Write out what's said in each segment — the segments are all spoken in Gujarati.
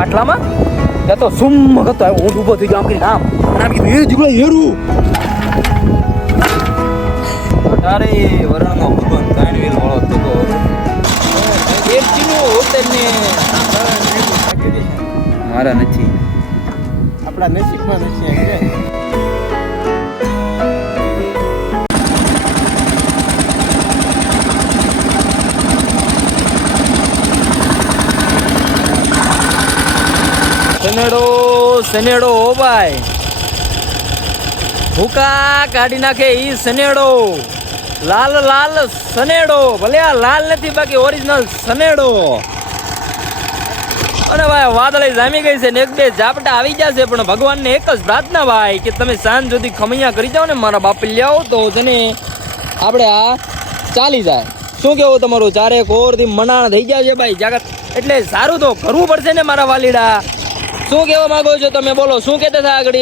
બાટલામાં ત્યાં તો સુમ હતો હું ઊભો થઈ ગયો આમ કરીને આમ અને આમ કીધું એ દીકરા હેરું અરે વરણનો ભગવાન કાણ વેલ વાળો થતો એક કિલો હોતે ને મારા નથી આપણા નસીબમાં નથી સનેડો ઓ ભાઈ ભૂકા કાઢી નાખે ઈ સનેડો લાલ લાલ સનેડો ભલે આ લાલ નથી બાકી ઓરિજિનલ સનેડો અને ભાઈ વાદળી જામી ગઈ છે ને એક બે ઝાપટા આવી જશે પણ ભગવાનને એક જ પ્રાર્થના ભાઈ કે તમે સાંજ સુધી ખમૈયા કરી જાઓ ને મારા બાપ લ્યાવો તો છે ને આપણે આ ચાલી જાય શું કેવું તમારું ચારે કોરથી મનાણ થઈ ગયા છે ભાઈ જાગત એટલે સારું તો કરવું પડશે ને મારા વાલીડા શું કહેવા માંગો છો તમે બોલો શું કહેતા હતા આગળ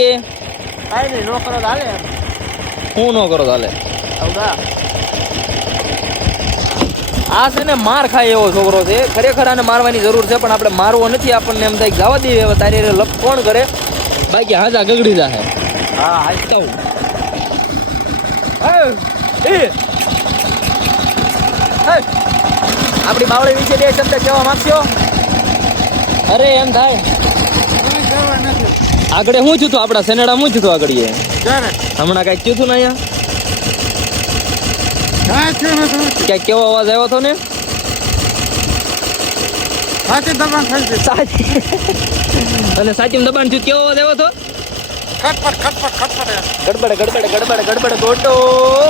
કાંઈ નહીં નો કરો હાલે હું ન કરો હાલે આ છે ને માર ખાય એવો છોકરો છે ખરેખર આને મારવાની જરૂર છે પણ આપણે મારવો નથી આપણને એમ થાય જવા દઈએ હવે તારી લપ કોણ કરે બાકી હાજા ગગડી જાય હા હાચતા આપણી બાવળી વિશે બે શબ્દ કહેવા માંગશો અરે એમ થાય આગળ શું થયું હતું આપણા સેનેડા શું થયું આગળ હમણાં કઈક થયું હતું ને અહીંયા ક્યાંક કેવો અવાજ આવ્યો હતો ને અને સાચી દબાણ થયું કેવો અવાજ આવ્યો હતો ગડબડ ગોટો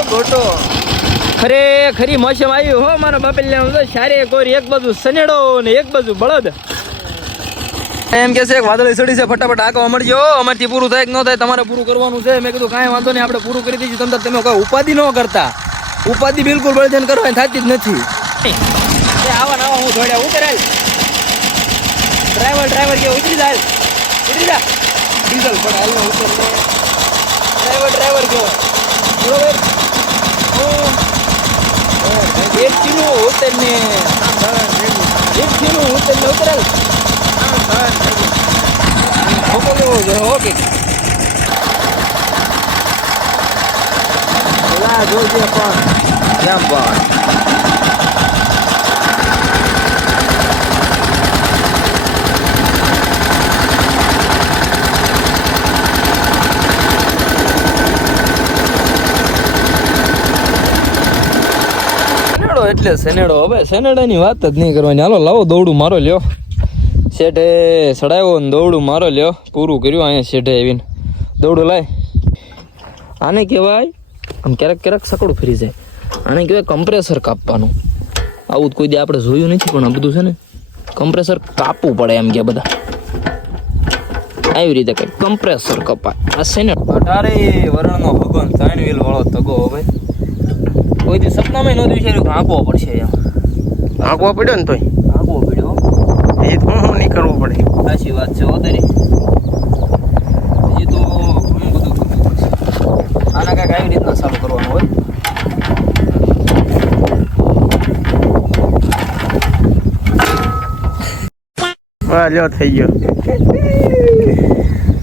ગોટો ખરી મોસમ આવ્યું હો મારા બાપલિયા સારે કોઈ એક બાજુ સનેડો ને એક બાજુ બળદ એમ કે છે વાદળી ચડી છે ફટાફટ આંકવા મળજો અમારથી પૂરું થાય કે ન થાય તમારે પૂરું કરવાનું છે મેં કીધું કાંઈ વાંધો નહીં આપણે પૂરું કરી દઈશું તમને તમે કોઈ ઉપાધિ ન કરતા ઉપાધિ બિલકુલ બળજન કરવાની થતી જ નથી આવા નવા હું થોડ્યા ઉતરાય ડ્રાઈવર કે ઉતરી જાય ડીઝલ પણ હાલ ઉતર ડ્રાઈવર કેવો બરોબર એક કિલો ઉતર ને ઉતરાય ઓકે જોજે પણ કેમ પણ એટલે સેનેડો હવે સેનેડાની વાત જ નહીં કરવાની હાલો લાવો દોડું મારો લ્યો શેઠે સડાવ્યો ને દોડું મારો લ્યો પૂરું કર્યું અહીંયા શેઠે આવીને દોડું લાય આને કહેવાય આમ ક્યારેક સકડું ફરી જાય આને કહેવાય કમ્પ્રેસર કાપવાનું આવું કોઈ દે આપણે જોયું નથી પણ આ બધું છે ને કમ્પ્રેસર કાપવું પડે એમ કે બધા આવી રીતે કંઈક કમ્પ્રેસર કપાય આ છે ને અઢારે વરણનો ભગવાન ત્રણ વ્હીલ વાળો તગો હવે કોઈ દી સપનામાં નહોતું વિચાર્યું કે આંકવો પડશે એમ આંકવો પડ્યો ને તોય આંકવો પડ્યો એ તો નહીં કરવું પડે સાચી વાત છે તારી હજી તો ઘણું બધું કરવું પડશે આના કાંઈક આવી રીતના ચાલુ કરવાનું હોય લ્યો થઈ ગયો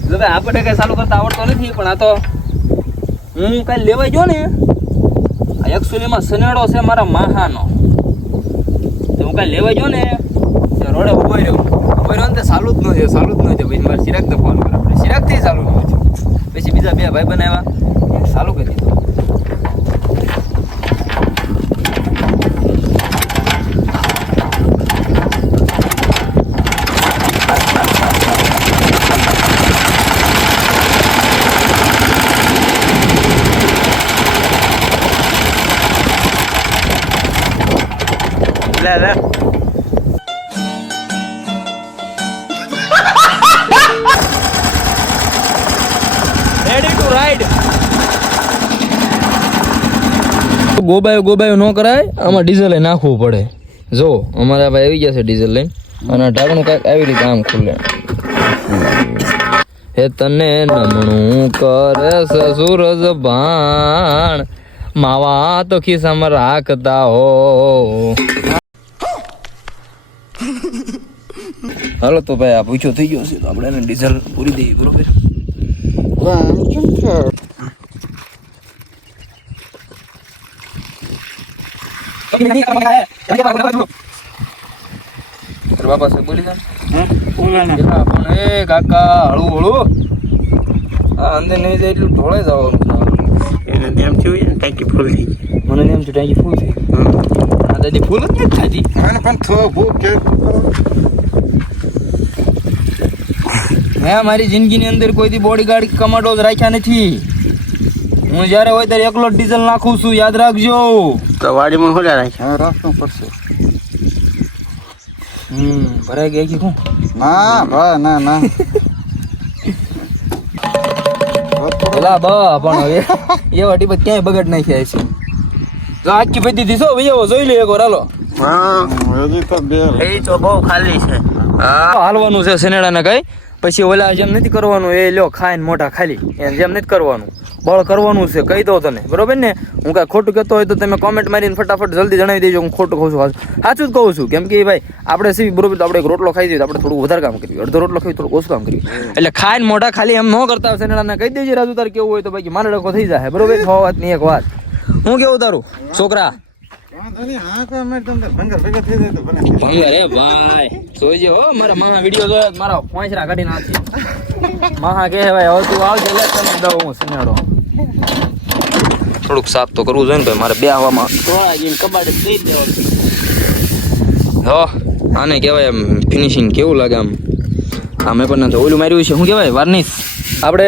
હવે આપણે કઈ ચાલુ કરતા આવડતો નથી પણ આ તો હું કઈ લેવાઈ ગયો ને એકચ્યુઅલીમાં સનેડો છે મારા માહાનો હું કઈ લેવાઈ ગયો ને રોડે ઉભો રહ્યો ને તે ચાલુ જ ન થયો પછી મારે ચિરાગને ફોન કર્યો આપણે ચિરાગથી ચાલુ ન થયું પછી બીજા બે ભાઈ બનાવ્યા ચાલુ કરી દીધું લે રેડી ટુ રાઈડ ગોબાયો ન કરાય આમાં ડીઝલ નાખવું પડે જો અમારા ભાઈ આવી ગયા છે ડીઝલ લઈને અને ઢાંકણું કાંઈક આવી રીતે આમ ખુલે હે તને નમણું કરે સસુરજ ભાણ માવા તો ખિસ્સામાં રાખતા હો હાલો તો ભાઈ આ પૂછો થઈ ગયો છે તો આપણે એને ડીઝલ પૂરી દઈએ બરોબર. બાપા સાહેબ બોલી જાય પણ એ કાકા હળવું હળવું હા અંદર નહીં જાય એટલું ઢોળે જવાનું એને એમ થયું ને ટાંકી ફૂલ થઈ ગઈ. મને એમ છે ટાંકી ફૂલ થઈ આ દાદી ફૂલ જ નથી થતી મેં મારી જિંદગીની અંદર કોઈથી બોડીગાર્ડ કમાડો જ રાખ્યા નથી. હું જ્યારે હોય ત્યારે એકલો જ ડીઝલ નાખું છું યાદ રાખજો. તો વાડીમાં ખોલ્યા રાખ્યા. રાખવું પડશે. ભરાઈ ગઈ કે શું ના ભાઈ ના ના પેલા બા પણ હવે એ વાટી પર ક્યાંય બગડ નાખ્યા છે તો આખી પદ્ધતિ છો ભાઈ જોઈ લે એક વાર હાલો. હા હજી તો બે એ તો બહુ ખાલી છે. હાલવાનું છે સનેડાને કઈ પછી ઓલા જેમ નથી કરવાનું એ લ્યો ખાઈને મોટા ખાલી એમ જેમ નથી કરવાનું બળ કરવાનું છે કહી દઉં તને બરોબર ને. હું કાંઈ ખોટું કહેતો હોય તો તમે કોમેન્ટ મારીને ફટાફટ જલ્દી જણાવી દેજો હું ખોટું કહું છું સાચું જ કહું છું. કેમ કે ભાઈ આપણે સી બરોબર આપણે એક રોટલો ખાઈ દઈએ તો આપણે થોડું વધારે કામ કર્યું અડધો રોટલો ખાઈ થોડું ઓછું કામ કર્યું એટલે ખાઈને મોટા ખાલી એમ ન કરતા હોય સનેડાને કહી દેજે રાજુ તાર કેવું હોય તો બાકી મારે ડખો થઈ જાય બરોબર. છ વાતની એક વાત હું કેવું તારું છોકરા ભંગર હે ભાઈ જોઈજે હો મારા માહા વિડીયો જોયો મારા પોંચરા કાઢી નાખી માહા કહે ભાઈ હવે તું આવજે લે તને દઉં હું સનેડો. થોડુંક સાફ તો કરવું જોઈએ ને ભાઈ મારે બે હવામાં કબાડ દઈ દેવાનું. હો આને કહેવાય આમ ફિનિશિંગ કેવું લાગે આમ આમે પણ તો ઓલું માર્યું છે શું કહેવાય વાર્નિશ. આપણે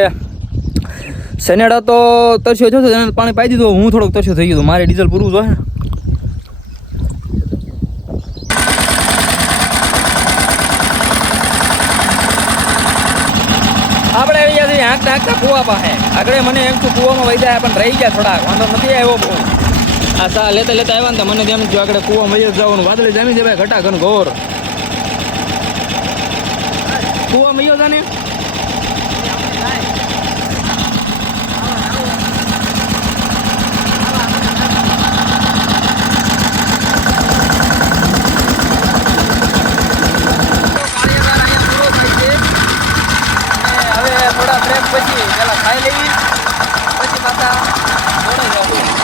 સનેડા તો તરસ્યો છો એને પાણી પાઈ દીધું હું થોડોક તરસ્યો થઈ ગયો મારે ડીઝલ પૂરવું જોઈએ. આપણે આવી ગયા છીએ આંખતા આંખતા કુવા પાસે આગળ મને એમ છું કુવામાં વહી જાય પણ રહી ગયા થોડાક વાંધો નથી આવ્યો બહુ. આ સા લેતા લેતા આવ્યા ને મને તેમ જો આગળ કુવા મળી જવાનું વાદળી જામી છે ભાઈ ઘટા ઘન ઘોર કુવા મળ્યો હતા ને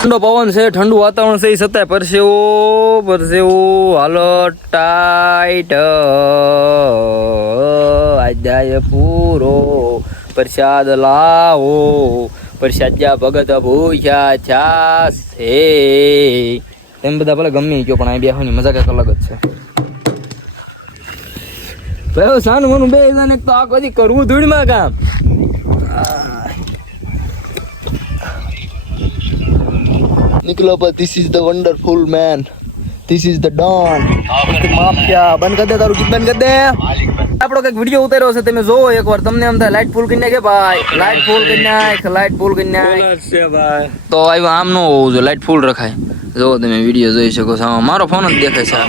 ઠંડો પવન છે ઠંડુ વાતાવરણ છે એ છતાંય પરસેવો હાલો ટાઈટ આજાય પૂરો પ્રસાદ લાવો પ્રસાદ જા ભગત ભૂખ્યા છાસે એમ બધા ભલે ગમે ગયો પણ આ બેહવાની મજા કંઈક અલગ જ છે ભાઈ. સાનું મનું બે એક તો આ કોઈ કરવું ધૂળમાં કામ. निकलो पर this is the wonderful man this is the don mafia બંધ કરી દે તારું ગીત બંધ કરી દે. આપણો કઈક વિડીયો ઉતાર્યો છે તમે જોવો એકવાર તમને એમ થાય લાઈટ ફૂલ કરી નાખે ભાઈ લાઈટ ફૂલ કરી નાખ લાઈટ ફૂલ કરી નાખ તો આવ્યું આમ ન હોવું જોઈએ લાઈટ ફૂલ રખાય. જોવો તમે વિડીયો જોઈ શકો છો મારો ફોન જ દેખાય છે.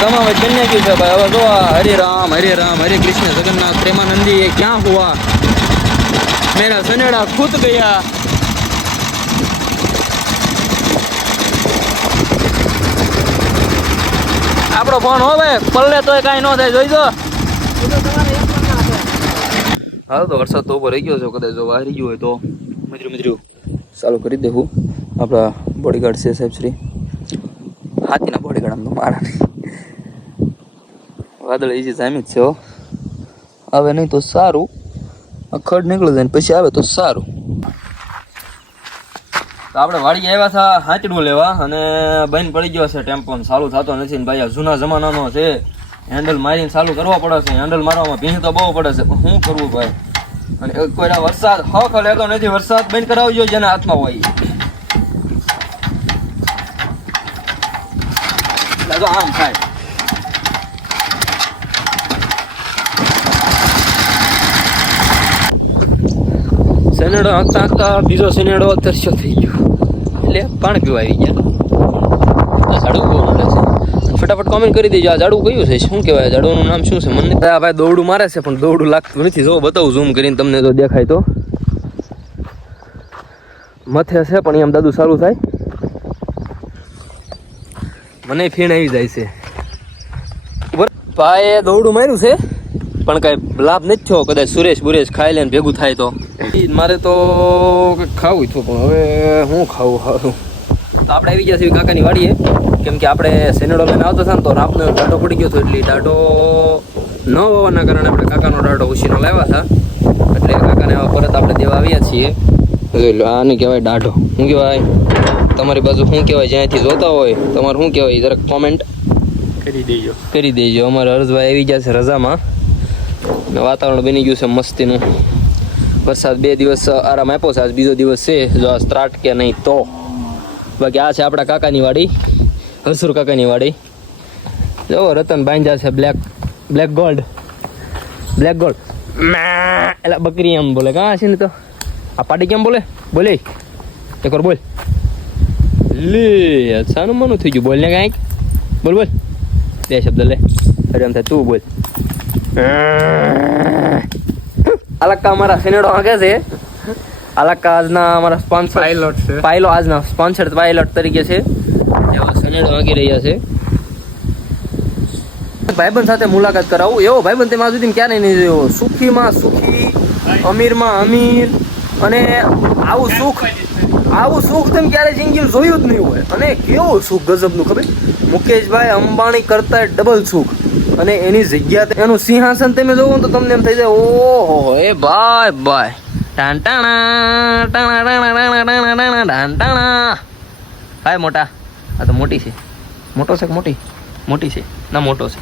જમાવટ કરી નાખ્યું છે ભાઈ. હવે જો હરે રામ હરે કૃષ્ણ જગન્નાથ પ્રેમાનંદી ये क्या हुआ मेरा सनेड़ा खुद गया. આપણો ફોન હો ભાઈ પલ્લે તોય કાંઈ ન થાય જોઈ દો. હાલ તો વરસાદ તો ઉપર રહી ગયો છે કદાચ જો હારી ગયો હોય તો મજરું ચાલુ કરી દેવું. આપણા બોડીગાર્ડ છે સાહેબ શ્રી હાથીના બોડીગાર્ડ આમ તો મારા વાદળ એ જે જામી જ છે હો. હવે નહીં તો સારું ખડ નીકળી જાય ને પછી આવે તો સારું. તો આપણે વાડી આવ્યા હતા હાંચડું લેવા અને બંધ પડી ગયો છે ટેમ્પો ચાલુ થતો નથી ને ભાઈ આ જૂના જમાનાનો છે હેન્ડલ મારીને ચાલુ કરવા પડે છે. હેન્ડલ મારવામાં ભીંસ તો બહુ પડે છે પણ શું કરવું ભાઈ. અને કોઈ વરસાદ હક લેતો નથી વરસાદ બંધ કરાવજો જેના હાથમાં હોય આમ થાય. સનેડો હાંકતા હાંકતા બીજો સનેડો તરસ્યો થઈ ગયો એટલે પાણી પીવા આવી ગયા. સાડું બહુ મળે છે ફટાફટ કોમેન્ટ કરી દેજો. આ ઝાડું કયું છે, શું કહેવાય, ઝાડુનું નામ શું છે? મને આ ભાઈ દોરડું મારે છે પણ દોરડું લાગતું નથી. જો બતાવું ઝૂમ કરીને તમને તો દેખાય તો મથે છે પણ એમ દાદુ સારું થાય. મને ફીણ આવી જાય છે. ભાઈ દોરડું માર્યું છે પણ કાંઈ લાભ નથી થયો. કદાચ સુરેશ બુરેશ ખાઈ લે ને ભેગું થાય તો. મારે તો કંઈક ખાવું હતું પણ હવે હું ખાવું તો આપણે આવી ગયા છીએ કાકાની વાડીએ. કેમ કે આપણે સેનેડો લઈને આવતા હતા ને તો રાતનો ડાઢો પડી ગયો હતો. એટલે ડાઢો ન હોવાના કારણે આપણે કાકાનો ડાઢો ઉછીનો લાવ્યા હતા. એટલે કાકાને પરત આપણે દેવા આવ્યા છીએ. આને કહેવાય ડાઢો. શું કહેવાય તમારી બાજુ? શું કહેવાય? જ્યાંથી જોતા હોય તમારે શું કહેવાય જરાક કોમેન્ટ કરી દેજો. અમારે હર્ષભાઈ આવી ગયા છે રજામાં. વાતાવરણ બની ગયું છે મસ્તીનું. વરસાદ 2 દિવસ આરામ આપ્યો છે. આજ બીજો દિવસ છે. જો આ સ્ટાર્ટ કે નહીં તો બાકી આ છે આપણા કાકાની વાડી, હરસુર કાકાની વાડી. જો રતન બાંધ્યા છે બ્લેક ગોલ્ડ એટલે બકરી એમ બોલે. કાં છે ને તો આ પાડી કેમ બોલે એકવાર બોલ લે. સાનું મનું થઈ ગયું. બોલ ને કાંઈક બોલ 2 શબ્દ લે. અરે એમ થાય તું બોલ. અલક્કા અમારા સેનેડો આગે છે. અલક્કા આજના અમારા સ્પોન્સર પાયલોટ આજના સ્પોન્સર પાયલોટ તરીકે છે. એવા સેનેડો આગી રહ્યા છે. ભાઈબંધ સાથે મુલાકાત કરાવું એવો ભાઈબંધ તેમાં સુધી ક્યારે નહીં જોયો. સુખીમાં સુખી, અમીરમાં અમીર. અને આવું સુખ તમે ક્યારે જિંદગીમાં જોયું જ નહીં હોય. અને કેવું સુખ ગજબનું ખબર. મુકેશભાઈ અંબાણી કરતા ડબલ સુખ. અને એની જગ્યા એનું સિંહાસન તમે જોવો તો તમને એમ થઈ જાય ઓહો એ ભાઈ હાય મોટા. આ તો મોટી છે. મોટો છે કે મોટી છે ના મોટો છે.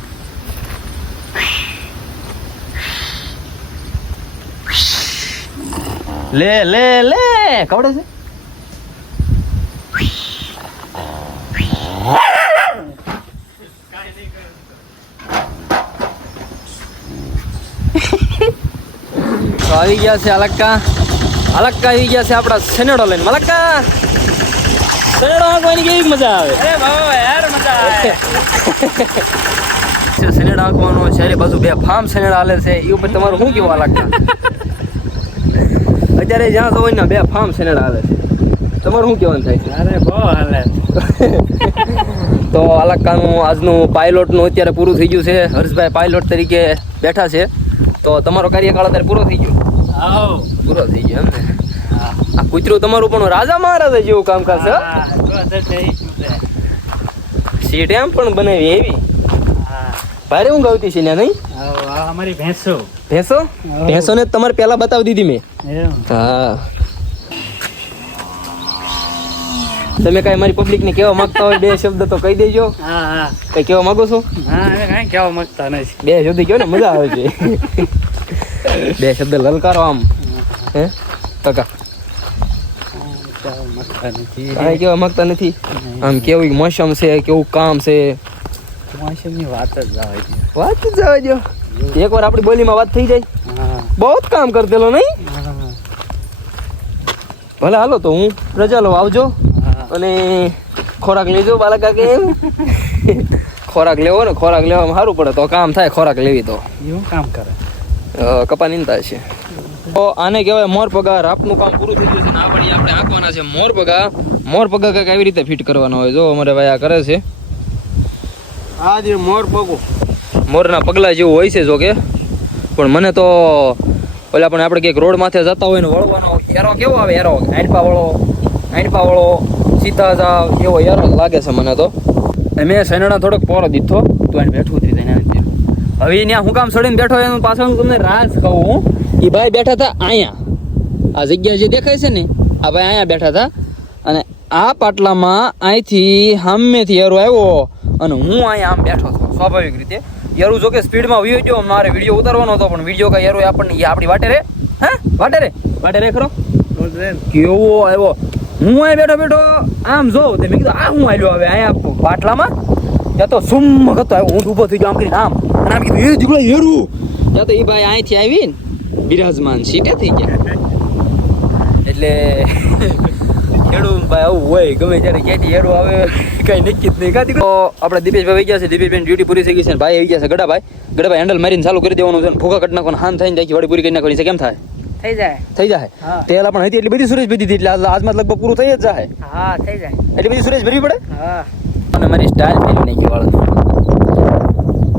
લે કવડે છે. તો આવી ગયા છે અલક્કા આવી ગયા છે આપણા સેનેડો લઈને. મલક્કા સેનેડો આંકવાની કેવી મજા આવે? અરે બાબા યાર મજા આવે. સેનેડો આંકવાનો શહેરે બાજુ 2 ફાર્મ સેનેડો હાલે છે. એ ઉપર તમારું શું કેવું અલક્કા? અત્યારે જ્યાં તો હોય ને 2 ફાર્મ સેનેડો હાલે છે. તમારું શું કહેવાનું થાય છે? અરે બહુ હાલે. તો અલક્કાનું આજનું પાયલોટનું અત્યારે પૂરું થઈ ગયું છે. હર્ષભાઈ પાયલોટ તરીકે બેઠા છે. તો તમારો કાર્યકાળ અત્યારે પૂરો થઈ ગયો? પૂરો થઈ ગયો એમ ને? આ કૂતરું તમારું પણ રાજા મહારાજા જેવું કામકાજ છે. સીટ એમ પણ બનાવી એવી ભારે હું ગાવતી છે નહીં? અમારી ભેંસો ને તમારે પેલા બતાવી દીધી મેં. હા તમે કઈ મારી પબ્લિક ને કેવા માંગતા હોય 2 શબ્દ તો કહી દેજો. કઈ કેવા માંગો છો? કઈ કેવા માંગતા નથી. 2 શબ્દ કહો ને મજા આવે છે. 2 શબ્દ લલકારો આમ. હે કાકા કઈ કેવા માંગતા નથી? આમ કેવું મોસમ છે, કેવું કામ છે? મોસમની વાત જ જવા દો. એકવાર આપણી બોલીમાં વાત થઈ જાય. બહુ કામ કરતેલો નહીં? ભલે હાલો તો હું રજા લો. આવજો અને ખોરાક લેજો બાલકા. કેમ ખોરાક લેવો ને? ખોરાક લેવામાં સારું પડે તો કામ થાય. ખોરાક લેવી તો એવું કામ કરે કપા નીંદતા છે. તો આને કહેવાય મોર પગા. રાપનું કામ પૂરું થઈ ગયું છે ને આ વળી આપણે આંકવાના છે મોર પગા. કંઈક આવી રીતે ફિટ કરવાના હોય. જો અમારે ભાઈ આ કરે છે. આ જે મોરના પગલા જેવું હોય છે જો કે. પણ મને તો ઓલા પણ આપણે કંઈક રોડ માથે જતા હોય ને વળવાનો એરો કેવો આવે? એરો આઈનપા વળો સીધા જાવ એવો એરો લાગે છે મને તો. મેં સેનેડા થોડોક પોરો દીધો. તું એને બેઠું હતી તેને હવે ત્યાં હું કામ છોડીને બેઠો એનું પાછળ તમને રાજ કહું. એ ભાઈ બેઠા હતા અહીંયા. આ જગ્યા જે દેખાય છે ને આ ભાઈ અહીંયા બેઠા હતા. અને આ પાટલામાં અહીંથી સામેથી એરો આવ્યો અને હું અહીંયા આમ બેઠો હતો સ્વાભાવિક રીતે. યારું જો કે સ્પીડમાં વયો ગયો. મારે વિડીયો ઉતારવાનો હતો પણ વિડીયો કાંઈ યારો આપણને આપણી વાટે રે. હા વાટે રે ખરો કેવો આવ્યો. હું અહીંયા બેઠો આમ જોઉં તો મેં કીધું આ હું આવ્યો હવે અહીંયા પાટલામાં. ત્યાં તો સુમક હતો. હું ઊભો થઈ ગયો આમ કરીને આમ. અને આમ કીધું એ દીકરો હેરું. ત્યાં તો એ ભાઈ અહીંથી આવીને બિરાજમાન સીટે થઈ ગયા. એટલે ખેડૂત ભાઈ આવું હોય ગમે ત્યારે ક્યાંથી હેરો આવે કઈ નક્કી જ નહીં કાંઈ તો આપણે દીપેશભાઈ આવી ગયા છે દીપેશભાઈ ડ્યુટી પૂરી થઈ ગઈ છે ભાઈ આવી ગયા છે ગડાભાઈ હેન્ડલ મારીને ચાલુ કરી દેવાનું છે ભૂખા કટ નાખવાનું હાન થઈને જાય વાડી પૂરી કરી નાખવાની છે કેમ થાય થઈ જાય હા. તેલ પણ હતી એટલી બધી સુરેશ ભરી દીધી એટલે આજમાં લગભગ પૂરું થઈ જ જાય હા થઈ જાય એટલી બધી સુરેશ ભરવી પડે હા અને મારી સ્ટાઇલ ફેરી નાખી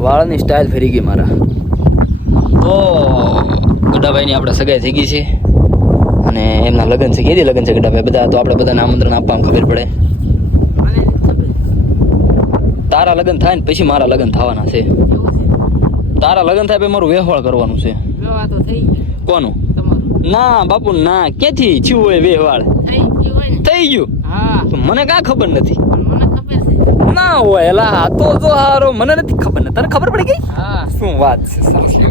વાળની સ્ટાઇલ ફેરી ગઈ મારા તો ગડાભાઈની આપણે સગાઈ થઈ ગઈ છે અને એમના લગ્ન છે કેદી લગ્ન છે ગડાભાઈ બધા તો આપણે બધાને આમંત્રણ આપવામાં ખબર પડે તારા લગ્ન થાય ને પછી મારા લગ્ન થવાના છે તારા લગ્ન થાય પછી મારું વેહવાળ કરવાનું છે કોનું ના બાપુ ના ક્યાંથી થયું હોય વેહવાળ થઈ ગયું તો મને કાં ખબર નથી ના હોય એલા તો જો હારો મને નથી ખબર ને તને ખબર પડી ગઈ શું વાત છે સાચી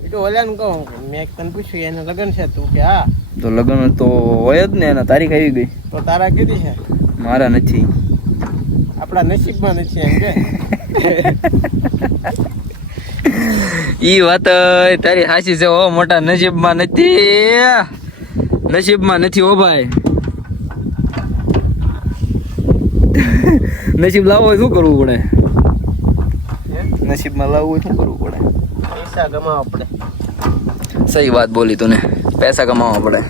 એ તો ઓલાને કહું મેં તને પૂછ્યું એનું લગ્ન છે તું કે હા તો લગ્ન તો હોય જ ને એના તારીખ આવી ગઈ તો તારા કીધી છે મારા નથી આપણા નસીબમાં નથી એમ કે ઈ વાત તારી હાચી છે ઓ મોટા નસીબમાં નથી ઓ ભાઈ નસીબ લાવવો હોય શું કરવું પડે નસીબમાં લાવવું હોય શું કરવું પડે પૈસા કમાવા પડે સહી વાત બોલી તું ને પૈસા કમાવા પડે